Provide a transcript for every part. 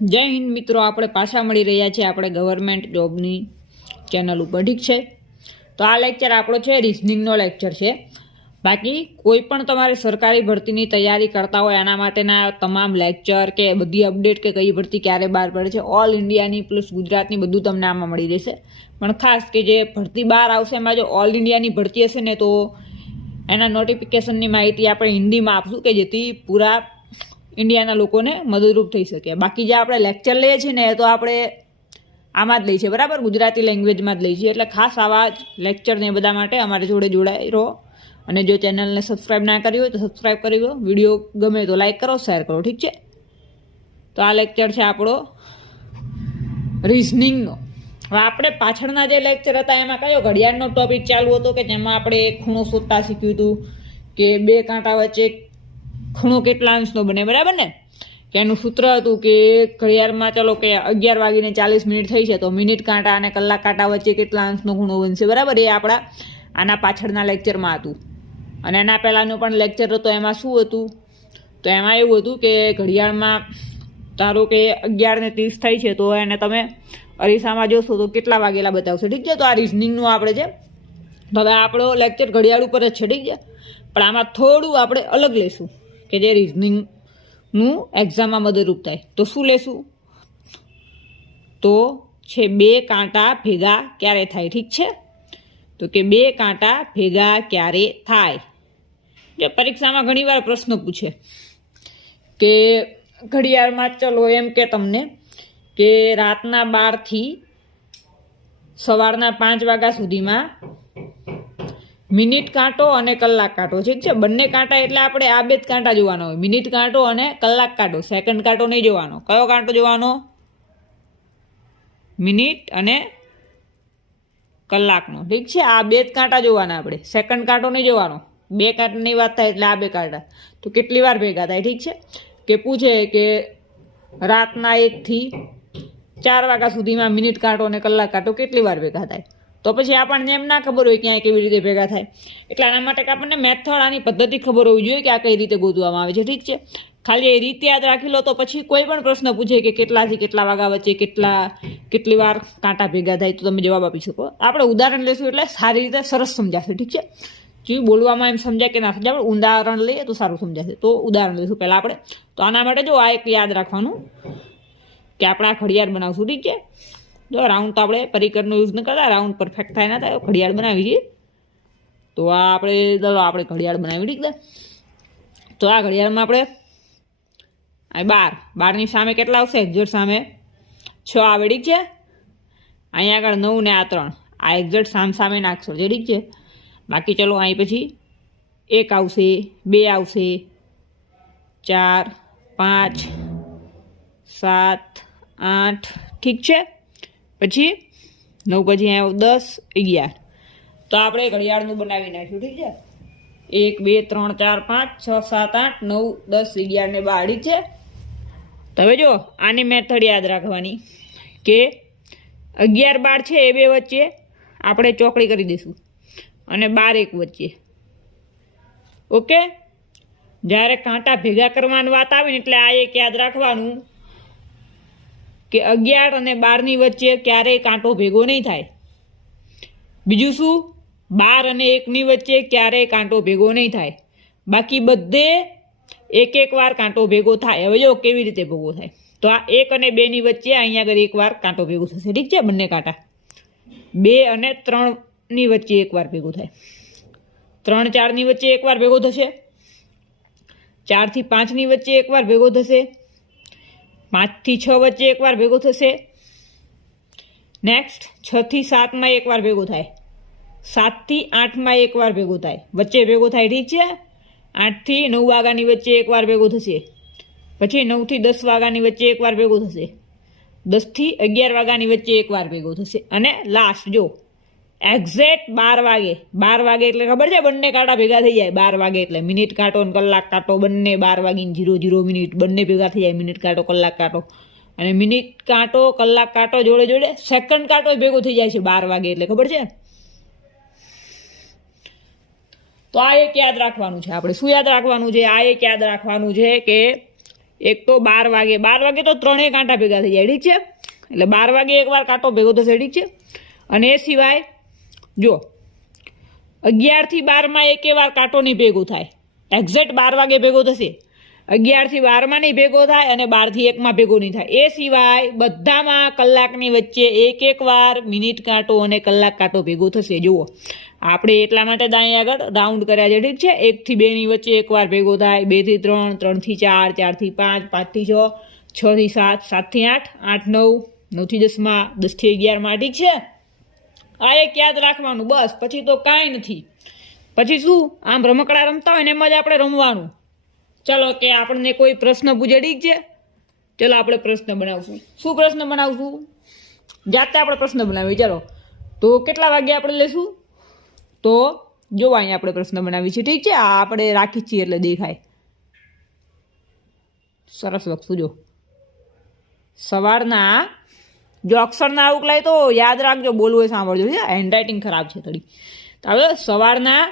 જય હિન્દ મિત્રો, આપણે પાછા મળી રહ્યા છીએ આપણે ગવર્મેન્ટ જોબની ચેનલ ઉપર, ઠીક છે? તો આ લેક્ચર આપણો છે રિઝનિંગનો લેક્ચર છે. બાકી કોઈ પણ તમારે સરકારી ભરતીની તૈયારી કરતા હોય એના માટેના તમામ લેક્ચર કે બધી અપડેટ કે કઈ ભરતી ક્યારે બહાર પડે છે ઓલ ઇન્ડિયાની પ્લસ ગુજરાતની બધું તમને આમાં મળી રહેશે. પણ ખાસ કે જે ભરતી બહાર આવશે, એમાં જો ઓલ ઇન્ડિયાની ભરતી હશે ને, તો એના નોટિફિકેશનની માહિતી આપણે હિન્દીમાં આપશું કે જેથી પૂરા ઇન્ડિયાના લોકોને મદદરૂપ થઈ શકે. બાકી જે આપણે લેક્ચર લઈએ છીએ ને, એ તો આપણે આમાં જ લઈએ છીએ, બરાબર? ગુજરાતી લેંગ્વેજમાં જ લઈએ છીએ. એટલે ખાસ આવા જ લેક્ચર ને બધા માટે અમારી જોડે જોડાઈ રહો. અને જો ચેનલને સબસ્ક્રાઈબ ના કરી હોય તો સબસ્ક્રાઈબ કરી દો. વીડિયો ગમે તો લાઈક કરો શેર કરો, ઠીક છે? તો આ લેક્ચર છે આપણો રિઝનિંગનો હવે આપણે પાછળના જે લેક્ચર હતા, એમાં કયો ઘડિયાળનો ટોપિક ચાલુ હતો કે જેમાં આપણે ખૂણો શોધતા શીખ્યું હતું કે બે કાંટા વચ્ચે ખૂણો કેટલા અંશનો બને, બરાબર ને? કે એનું સૂત્ર હતું કે ઘડિયાળમાં ચલો કે અગિયાર વાગીને ચાલીસ મિનિટ થઈ છે, તો મિનિટ કાંટા અને કલાક કાંટા વચ્ચે કેટલા અંશનો ખૂણો બનશે, બરાબર? એ આપણા આના પાછળના લેક્ચરમાં હતું. અને એના પહેલાંનું પણ લેક્ચર હતો, એમાં શું હતું? તો એમાં એવું હતું કે ઘડિયાળમાં ધારો કે અગિયારને ત્રીસ થઈ છે, તો એને તમે અરીસામાં જોશો તો કેટલા વાગેલા બતાવશે? ઠીક છે? તો આ રિઝનિંગનું આપણે છે. હવે આપણો લેક્ચર ઘડિયાળ ઉપર જ છે, ઠીક છે? પણ આમાં થોડું આપણે અલગ લેશું કે જે રિઝનિંગનું એક્ઝામમાં મદદરૂપ થાય. તો શું લેશું? તો છે બે કાંટા ભેગા ક્યારે થાય, ઠીક છે? તો કે બે કાંટા ભેગા ક્યારે થાય? જે પરીક્ષામાં ઘણીવાર પ્રશ્ન પૂછે. કે ઘડિયાળમાં ચલો એમ કે તમને કે રાતના બારથી સવારના પાંચ વાગ્યા સુધીમાં મિનિટ કાંટો અને કલાક કાંટો, ઠીક છે? બંને કાંટા એટલે આપણે આ બે જ કાંટા જોવાનો હોય. મિનિટ કાંટો અને કલાક કાંટો, સેકન્ડ કાંટો નહીં જોવાનો. કયો કાંટો જોવાનો? મિનિટ અને કલાકનો, ઠીક છે? આ બે જ કાંટા જોવાના આપણે. સેકન્ડ કાંટો નહીં જોવાનો. બે કાંટાની વાત થાય એટલે આ બે કાંટા. તો કેટલી વાર ભેગા થાય, ઠીક છે? કે પૂછે કે રાતના એકથી ચાર વાગ્યા સુધીમાં મિનિટ કાંટો અને કલાક કાંટો કેટલી વાર ભેગા થાય? તો પછી આપણને એમ ના ખબર હોય ક્યાંય કેવી રીતે ભેગા થાય. એટલે આના માટે આપણને મેથડ આની પદ્ધતિ ખબર હોવી જોઈએ કે આ કઈ રીતે ગોતવામાં આવે છે. ઠીક છે? ખાલી એ રીતે યાદ રાખી લો તો પછી કોઈ પણ પ્રશ્ન પૂછે કે કેટલાથી કેટલા વાગ્યા વચ્ચે કેટલા, કેટલી વાર કાંટા ભેગા થાય તો તમે જવાબ આપી શકો. આપણે ઉદાહરણ લેશું એટલે સારી રીતે સરસ સમજાશે. ઠીક છે? જે બોલવામાં એમ સમજાય કે ના સમજાય, આપણે ઉદાહરણ લઈએ તો સારું સમજાશે. તો ઉદાહરણ લઈશું પહેલાં આપણે. તો આના માટે જો આ એક યાદ રાખવાનું કે આપણે આ ઘડિયાળ બનાવશું. ઠીક છે? જો રાઉન્ડ તો આપણે પરિકરનો યુઝ ન કરતા રાઉન્ડ પરફેક્ટ થાય ના થાય, ઘડિયાળ બનાવી છીએ તો આ આપણે ચાલો આપણે ઘડિયાળ બનાવી છે તો આ ઘડિયાળમાં આપણે આ બાર, બારની સામે કેટલા આવશે? એક્ઝેટ સામે છ આવે, ઠીક છે? અહીંયા આગળ નવ ને આ ત્રણ. આ એક્ઝેટ સામ સામે નાખશો, જે ઠીક છે? બાકી ચલો, અહીં પછી એક આવશે, બે આવશે, ચાર, પાંચ, સાત, આઠ, ઠીક છે? પછી નવ પછી અહીંયા દસ, અગિયાર. તો આપણે ઘડિયાળનું બનાવી નાખ્યું, ઠીક છે? એક, બે, ત્રણ, ચાર, પાંચ, છ, સાત, આઠ, નવ, દસ, અગિયાર ને બાર છે? તમે જો, આની મેથડ યાદ રાખવાની કે અગિયાર, બાર છે એ બે વચ્ચે આપણે ચોકડી કરી દઈશું અને બાર એક વચ્ચે. ઓકે? જ્યારે કાંટા ભેગા કરવાની વાત આવે ને એટલે આ એક યાદ રાખવાનું. કે અગિયાર અને બારની વચ્ચે ક્યારેય કાંટો ભેગો નહીં થાય. બીજું શું? બાર અને એકની વચ્ચે ક્યારેય કાંટો ભેગો નહીં થાય. બાકી બધે એક એક વાર કાંટો ભેગો થાય. હવે જો કેવી રીતે ભેગો થાય? તો આ એક અને બેની વચ્ચે અહીંયા આગળ એક વાર કાંટો ભેગો થશે. ઠીક છે બંને કાંટા? બે અને ત્રણની વચ્ચે એકવાર ભેગો થાય. ત્રણ ચારની વચ્ચે એકવાર ભેગો થશે. ચારથી પાંચની વચ્ચે એકવાર ભેગો થશે. પાંચથી છ વચ્ચે એકવાર ભેગો થશે. નેક્સ્ટ છથી સાતમાં એકવાર ભેગો થાય. સાતથી આઠમાં એકવાર ભેગો થાય. વચ્ચે ભેગો થાય ઠીક છે? આઠથી નવ વાગ્યાની વચ્ચે એકવાર ભેગો થશે. પછી નવથી દસ વાગ્યાની વચ્ચે એકવાર ભેગો થશે. દસથી અગિયાર વાગ્યાની વચ્ચે એકવાર ભેગો થશે. અને લાસ્ટ જો એક્ઝેક્ટ બાર વાગે. બાર વાગે એટલે ખબર છે બંને કાંટા ભેગા થઈ જાય? બાર વાગે એટલે મિનિટ કાંટો અને કલાક કાંટો, બંને બાર વાગીને જીરો જીરો મિનિટ, બંને ભેગા થઈ જાય મિનિટ કાંટો, કલાક કાંટો. અને મિનિટ કાંટો, કલાક કાંટો જોડે જોડે સેકન્ડ કાંટો ભેગો થઈ જાય છે બાર વાગે એટલે. ખબર છે? તો આ એક યાદ રાખવાનું છે આપણે. શું યાદ રાખવાનું છે? આ એક યાદ રાખવાનું છે કે એક તો બાર વાગે. બાર વાગે તો ત્રણેય કાંટા ભેગા થઈ જાય. ઠીક છે? એટલે બાર વાગે એકવાર કાંટો ભેગો થશે. ઠીક છે? અને એ સિવાય જો અગિયારથી બારમાં એક વાર કાંટો નહીં ભેગું થાય. એક્ઝેક્ટ બાર વાગે ભેગો થશે. અગિયારથી બારમાં નહીં ભેગો થાય અને બારથી એકમાં ભેગો નહીં થાય. એ સિવાય બધામાં કલાકની વચ્ચે એક એક વાર મિનિટ કાંટો અને કલાક કાંટો ભેગો થશે. જુઓ. આપણે એટલા માટે જ આગળ રાઉન્ડ કર્યા છે. ઠીક છે? એકથી બેની વચ્ચે એકવાર ભેગો થાય. બેથી ત્રણ, ત્રણથી ચાર, ચારથી પાંચ, પાંચથી છ, છથી સાત, સાતથી આઠ આઠ, નવ, નવથી દસમાં દસથી અગિયારમાં. ઠીક છે? આ એક યાદ રાખવાનું, બસ. પછી તો કાંઈ નથી. પછી શું? આમ રમકડા રમતા હોય ને એમ જ આપણે રમવાનું. ચલો કે આપણને કોઈ પ્રશ્ન પૂછે છે? ચલો આપણે પ્રશ્ન બનાવશું. શું પ્રશ્ન બનાવશું? જાતે આપણે પ્રશ્ન બનાવીએ. ચલો. તો કેટલા વાગે આપણે લેશું? તો જો અહીંયા આપણે પ્રશ્ન બનાવીએ છીએ. ઠીક છે? આ આપણે રાખી છીએ એટલે દેખાય. સરસ લખશું જો. સવારના જો અક્ષર ના ઉકલાય તો યાદ રાખજો, બોલવું એ સાંભળજો. છે હેન્ડરાઇટિંગ ખરાબ છે થોડી. તો હવે સવારના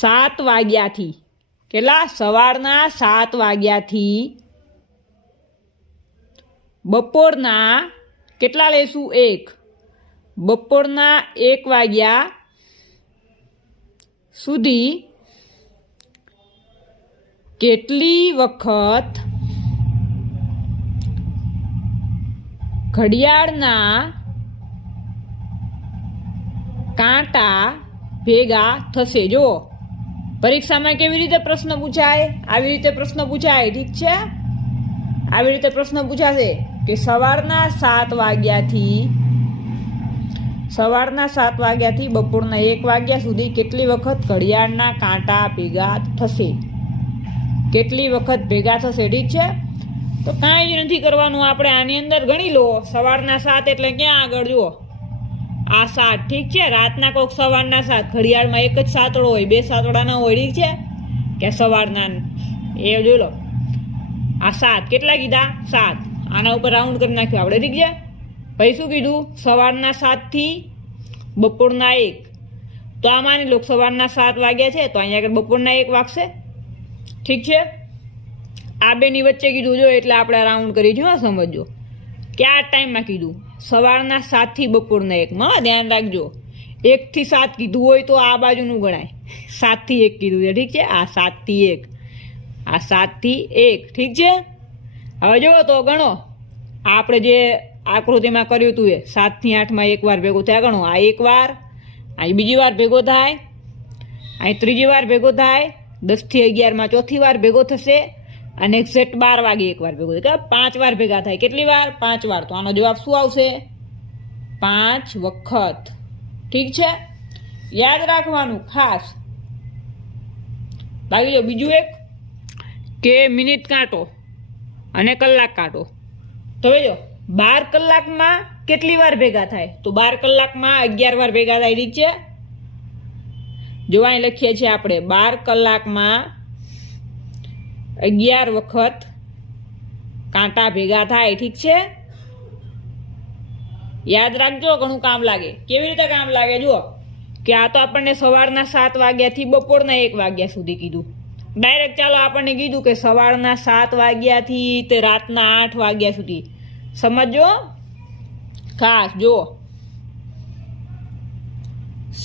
સાત વાગ્યાથી, કેટલા? સવારના સાત વાગ્યાથી બપોરના કેટલા લેશું? એક. બપોરના એક વાગ્યા સુધી કેટલી વખત ઘડિયાળના કાંટા ભેગા થશે. જો, પરીક્ષામાં કેવી રીતે પ્રશ્ન પૂછાય? આવી રીતે પ્રશ્ન પૂછાય, ઠીક છે? આવી રીતે પ્રશ્ન પૂછાશે કે સવારના સાત વાગ્યાથી, સવારના સાત વાગ્યાથી બપોરના એક વાગ્યા સુધી કેટલી વખત ઘડિયાળના કાંટા ભેગા થશે? કેટલી વખત ભેગા થશે, ઠીક છે? તો કાંઈ જ નથી કરવાનું, આપણે આની અંદર ગણી લો. સવારના સાત એટલે ક્યાં આગળ, જુઓ. આ સાત, ઠીક છે? રાતના કોક સવારના સાત. ઘડિયાળમાં એક જ સાતડો હોય, બે સાતડા ના હોય, ઠીક છે? કે સવારના એ જોઈ લો. આ સાત, કેટલા કીધા? સાત. આના ઉપર રાઉન્ડ કરી નાખ્યું. આપણે ઠીક છે? ભાઈ, શું કીધું? સવારના સાતથી બપોરના એક. તો આ માની લો સવારના સાત વાગ્યા છે, તો અહીંયા આગળ બપોરના એક વાગશે. ઠીક છે? આ બેની વચ્ચે કીધું, જો એટલે આપણે રાઉન્ડ કરી જો સમજો કે આ ટાઈમમાં કીધું? સવારના સાતથી બપોરના એકમાં ધ્યાન રાખજો. એકથી સાત કીધું હોય તો આ બાજુનું ગણાય. સાતથી એક કીધું છે, ઠીક છે? આ સાતથી એક. આ સાતથી એક, ઠીક છે? હવે જુઓ તો ગણો. આપણે જે આકૃતિમાં કર્યું હતું એ, સાતથી આઠમાં એક વાર ભેગો થયા, ગણો. આ એક વાર અહીં બીજી વાર ભેગો થાય અહીં ત્રીજી વાર ભેગો થાય, દસથી અગિયારમાં ચોથી વાર ભેગો થશે અને એક્ઝેક્ટ બાર વાગે એકવાર ભેગું થાય. કે પાંચ વાર ભેગા થાય. કેટલી વાર? પાંચ વાર. તો આનો જવાબ શું આવશે? પાંચ વખત. ઠીક છે? યાદ રાખવાનું ખાસ. બાકી જો બીજું એક. કે મિનિટ કાંટો અને કલાક કાંટો. તો જો, બાર કલાકમાં કેટલી વાર ભેગા થાય? તો બાર કલાકમાં અગિયાર વાર ભેગા થાય. ઠીક છે? જો લખીએ છીએ આપણે, બાર કલાકમાં અગિયાર વખત કાંટા ભેગા થાય, ઠીક છે? યાદ રાખજો, ઘણું કામ લાગે. કેવી રીતે કામ લાગે? જુઓ. કે આ તો આપણને સવારના સાત વાગ્યાથી બપોરના એક વાગ્યા સુધી કીધું. ડાયરેક્ટ ચાલો આપણને કીધું કે સવારના સાત વાગ્યાથી તે રાતના આઠ વાગ્યા સુધી. સમજો ખાસ, જુઓ.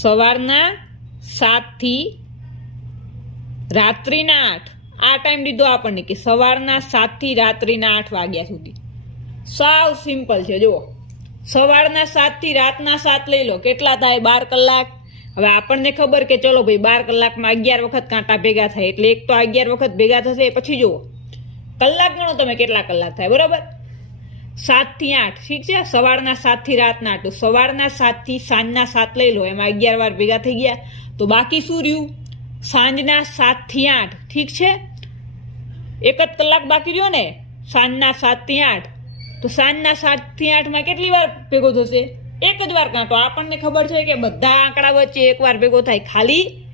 સવારના સાતથી રાત્રિના આઠ. આ ટાઈમ દીધો આપણને કે સવારના સાતથી રાત્રિના આઠ વાગ્યા સુધી. સાવ સિમ્પલ છે, જુઓ. સવારના સાતથી રાતના સાત લઈ લો. કેટલા થાય? બાર કલાક. હવે આપણને ખબર કે ચલો ભાઈ, બાર કલાકમાં અગિયાર વખત કાંટા ભેગા થાય, એટલે એક તો અગિયાર વખત ભેગા થશે પછી જુઓ. કલાક ગણો તમે કેટલા કલાક થાય, બરાબર? સાતથી આઠ, ઠીક છે? સવારના સાતથી રાતના આઠ. સવારના સાતથી સાંજના સાત લઈ લો. એમાં અગિયાર વાર ભેગા થઈ ગયા. તો બાકી શું રહ્યું? સાંજના સાતથી આઠ. ઠીક છે? એક જ કલાક બાકી રહ્યો ને? સાંજના સાતથી આઠ. તો સાંજના સાતથી આઠમાં કેટલી વાર ભેગો થશે? એક જ વાર કાંટો આપણને ખબર છે કે બધા આંકડા વચ્ચે એક વાર ભેગો થાય ખાલી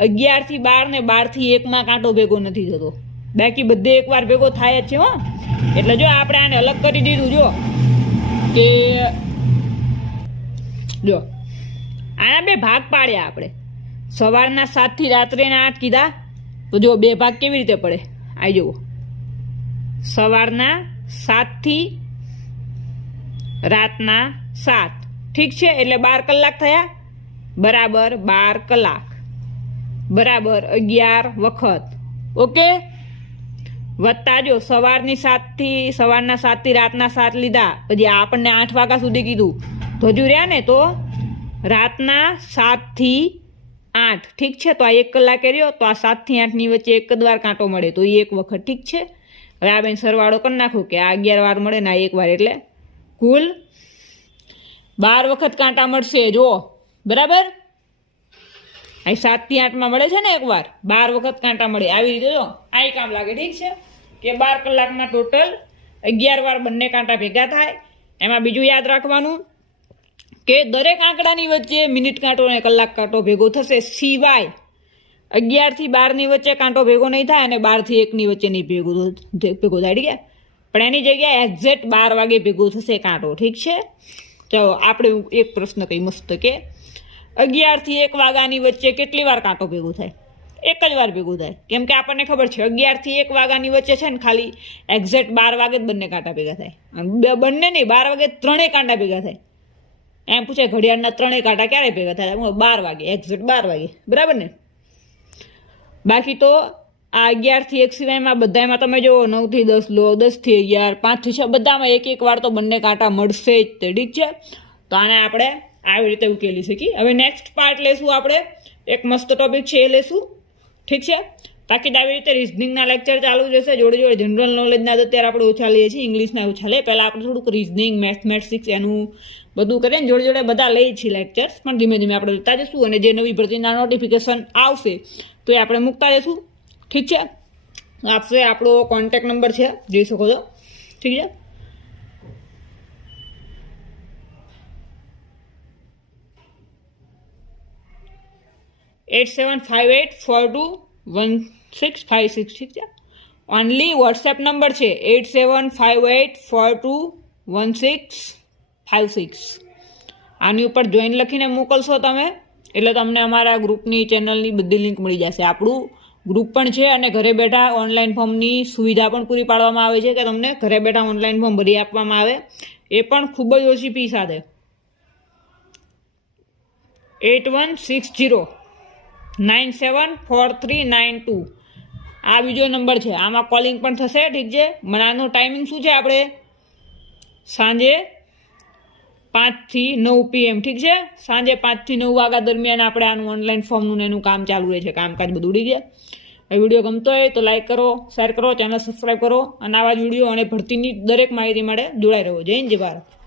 અગિયારથી બાર ને બારથી એકમાં કાંટો ભેગો નથી થતો. બાકી બધે એક વાર ભેગો થાય જ છે, હો. એટલે જો આપણે આને અલગ કરી દીધું, જો. કે જો. આના બે ભાગ પાડ્યા આપણે. સવારના સાતથી રાત્રેના આઠ કીધા. તો જો બે ભાગ કેવી રીતે પડે? આવી જુઓ. સવારના સાતથી રાતના સાત. ઠીક છે? એટલે બાર કલાક થયા? બરાબર, બાર કલાક. બરાબર, અગિયાર વખત. ઓકે? વત્તા જો, સવારની સાતથી, સવારના સાતથી રાતના સાત લીધા. પછી આપણને આઠ વાગ્યા સુધી કીધું. તો હજુ રહ્યા ને તો? રાતના સાતથી આઠ. ઠીક છે? તો આ એક કલાકે રહ્યો. તો આ સાતથી આઠની વચ્ચે એક જ વાર કાંટો મળે. તો એ એક વખત ઠીક છે? હવે આ બેન સરવાળો કરી નાખું કે આ અગિયાર વાર મળે ને આ એક વાર એટલે કુલ બાર વખત કાંટા મળશે. જો બરાબર? અહીં સાતથી આઠમાં મળે છે ને એકવાર બાર વખત કાંટા મળે. આવી રીતે જો. આ કામ લાગે. ઠીક છે? કે બાર કલાકમાં ટોટલ અગિયાર વાર બંને કાંટા ભેગા થાય. એમાં બીજું યાદ રાખવાનું. કે દરેક આંકડાની વચ્ચે મિનિટ કાંટો અને કલાક કાંટો ભેગો થશે સિવાય અગિયારથી બારની વચ્ચે કાંટો ભેગો નહીં થાય અને બારથી એકની વચ્ચે નહીં ભેગો ભેગો થાય. ગયા પણ એની જગ્યાએ એક્ઝેક્ટ બાર વાગે ભેગો થશે કાંટો. ઠીક છે? ચાલો આપણે એક પ્રશ્ન કહી મસ્ત કે અગિયારથી એક વાગ્યાની વચ્ચે કેટલી વાર કાંટો ભેગો થાય? એક જ વાર ભેગું થાય. કેમ કે આપણને ખબર છે અગિયારથી એક વાગ્યાની વચ્ચે છે ને ખાલી એક્ઝેક્ટ બાર વાગે જ બંને કાંટા ભેગા થાય. બંને નહીં બાર વાગે ત્રણેય કાંટા ભેગા થાય. એમ પૂછે ઘડિયાળના ત્રણેય કાંટા ક્યારે ભેગા થાય? હું બાર વાગે એક્ઝેક્ટ બાર વાગે. બરાબર ને? બાકી તો આ અગિયારથી એક સિવાયમાં બધામાં તમે જુઓ નવથી દસ લો દસથી અગિયાર પાંચથી છ, બધામાં એક એક વાર તો બંને કાંટા મળશે જ તે, ઠીક છે? તો આને આપણે આવી રીતે ઉકેલી શકીએ. હવે નેક્સ્ટ પાર્ટ લેશું આપણે. એક મસ્ત ટોપિક છે એ લેશું. ઠીક છે? બાકી તો આવી રીતે રિઝનિંગના લેક્ચર ચાલુ રહેશે. જોડે જોડે જનરલ નોલેજના તો અત્યારે આપણે ઓછા લઈએ છીએ ઇંગ્લિશના ઓછા પહેલાં આપણે થોડુંક રિઝનિંગ મેથમેટિક્સ એનું બધું કરીએ જોડે જોડે બધા લઈએ છીએ લેક્ચર્સ પણ ધીમે ધીમે આપણે લેતા જઈશું અને જે નવી ભરતીના નોટિફિકેશન આવશે, તો એ આપણે મૂકતા જઈશું ઠીક છે? આપશે આપણો કોન્ટેક નંબર છે. જોઈ શકો છો? ઠીક છે? Eight seven five eight four two one six five six ઠીક છે ઓનલી વોટ્સએપ નંબર છે eight seven five eight four two one six five six આની ઉપર જોઈન લખીને મોકલશો તમે, એટલે તમને અમારા ગ્રુપની ચેનલની બધી લિંક મળી જશે. આપણું ગ્રુપ પણ છે અને ઘરે બેઠા ઓનલાઈન ફોર્મની સુવિધા પણ પૂરી પાડવામાં આવે છે કે તમને ઘરે બેઠા ઓનલાઈન ફોર્મ ભરી આપવામાં આવે. એ પણ ખૂબ જ ઓછી ફી સાથે. Eight one six zero nine seven four three nine two આ બીજો નંબર છે આમાં કોલિંગ પણ થશે ઠીક છે મને આનો ટાઈમિંગ શું છે આપણે સાંજે પાંચથી નવ પીએમ ઠીક છે સાંજે પાંચથી નવ વાગ્યા દરમિયાન આપણે આનું ઓનલાઈન ફોર્મનું ને એનું કામ ચાલુ રહે છે કામકાજ બધું ઉડી ગયા વીડિયો ગમતો હોય તો લાઈક કરો શેર કરો ચેનલ સબસ્ક્રાઈબ કરો અને આવા જ વીડિયો અને ભરતીની દરેક માહિતી માટે જોડાઈ રહો જય જય ભારત